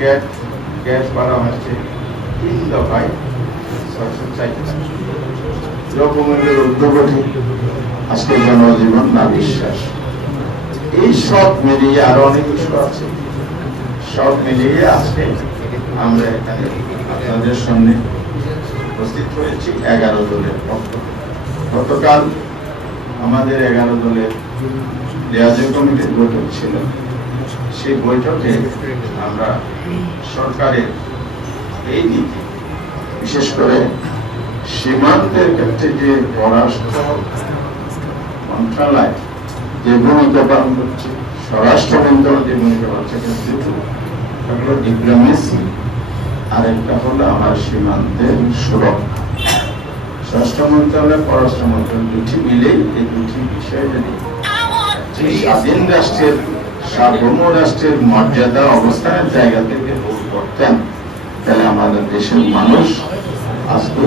Gas বাড়া হচ্ছে 3 দফায় 604 টাকা। দ্রব্যমূল্যের ঊর্ধ্বগতি, আজকে জনজীবন না বিশ্বাস, এই সব মিলিয়ে আরো অনেক কিছু আছে। সব মিলিয়ে আজকে আমরা এখানে আপনাদের সামনে উপস্থিত হয়েছি 11 দলের পক্ষ। গতকাল আমাদের 11 দলের লিয়াজে কমিটির বৈঠক ছিল। সেই বৈঠকে আমরা সরকারের এই নীতি, বিশেষ করে সীমান্তের ক্ষেত্রে যে পররাষ্ট্র মন্ত্রণালয় যে ভূমিকা পালন করছে, স্বরাষ্ট্র মন্ত্রণালয় যে ভূমিকা পালন করছে, সেগুলো ডিপ্লোমেসি, আরেকটা হলো আমার সীমান্তের সুরক্ষা। স্বরাষ্ট্র মন্ত্রণালয়, পররাষ্ট্র মন্ত্রণালয় দুটি মিলে এই দুটি বিষয়ে যদি স্বাধীন রাষ্ট্রের, সার্বভৌম রাষ্ট্রের মর্যাদা অবস্থানের জায়গা থেকে ভোট করতেন, তাহলে আমাদের দেশের মানুষ আজকে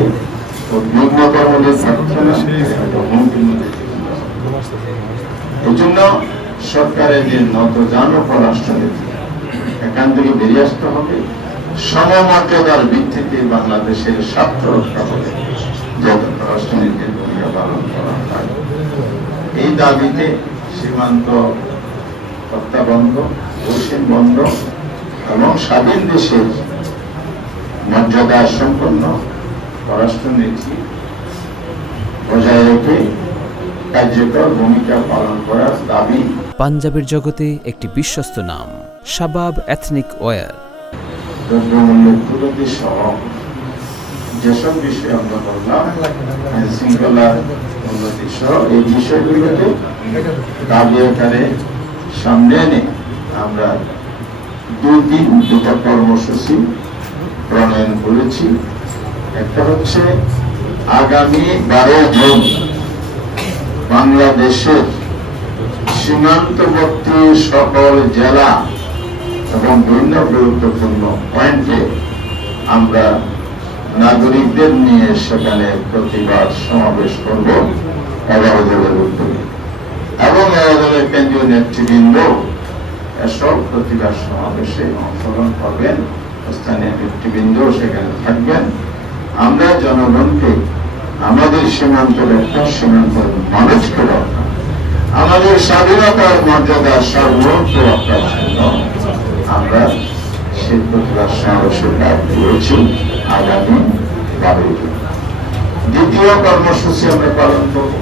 উদ্বিগ্নতার মধ্যে থাকছে না, হুমকির মধ্যে। এই জন্য সরকারের যে নতজানো পররাষ্ট্রনীতি, এখান থেকে বেরিয়ে আসতে হবে। সমমর্যাদার ভিত্তিতে বাংলাদেশের স্বার্থ রক্ষা করে যাতে পররাষ্ট্রনীতির ভূমিকা পালন করা হয়, এই দাবিতে সীমান্ত হত্যা বন্ধ, বৈষম্য বন্ধ এবং স্বাধীন দেশের মর্যাদা সম্পন্ন পররাষ্ট্রনীতি বজায় রেখে কার্যকর ভূমিকা পালন করার দাবি। পাঞ্জাবের জগতে একটি বিশ্বস্ত নাম শাবাব এথনিক ওয়্যার। দ্রব্যমূল্যের ঊর্ধ্বগতি সহ যেসব বিষয়ে আমরা বললাম, আইন শৃঙ্খলার উন্নতি সহ এই বিষয়গুলোকে দাবি আকারে সামনে এনে আমরা 2 দিন 2টা কর্মসূচি প্রণয়ন করেছি। একটা হচ্ছে আগামী 12 জুন বাংলাদেশের সীমান্তবর্তী সকল জেলা এবং বিভিন্ন গুরুত্বপূর্ণ পয়েন্টে আমরা নাগরিকদের নিয়ে সেখানে প্রতিবাদ সমাবেশ করব 11 দলের উদ্যোগে, এবং 11 দলের কেন্দ্রীয় নেতৃবৃন্দ এসব প্রতিবাদ সমাবেশে অংশগ্রহণ করবেন, স্থানীয় নেতৃবৃন্দ সেখানে থাকবেন। আমরা জনগণকে আমাদের সীমান্ত রক্ষা, সীমান্তের মানুষকে রক্ষা, আমাদের স্বাধীনতার মর্যাদা সার্বভৌমত্ব রক্ষার জন্য আমরা সেই প্রতিবাদ সমাবেশে ডাক দিয়েছি আগামী 12 জুন। দ্বিতীয় কর্মসূচি আমরা পালন করব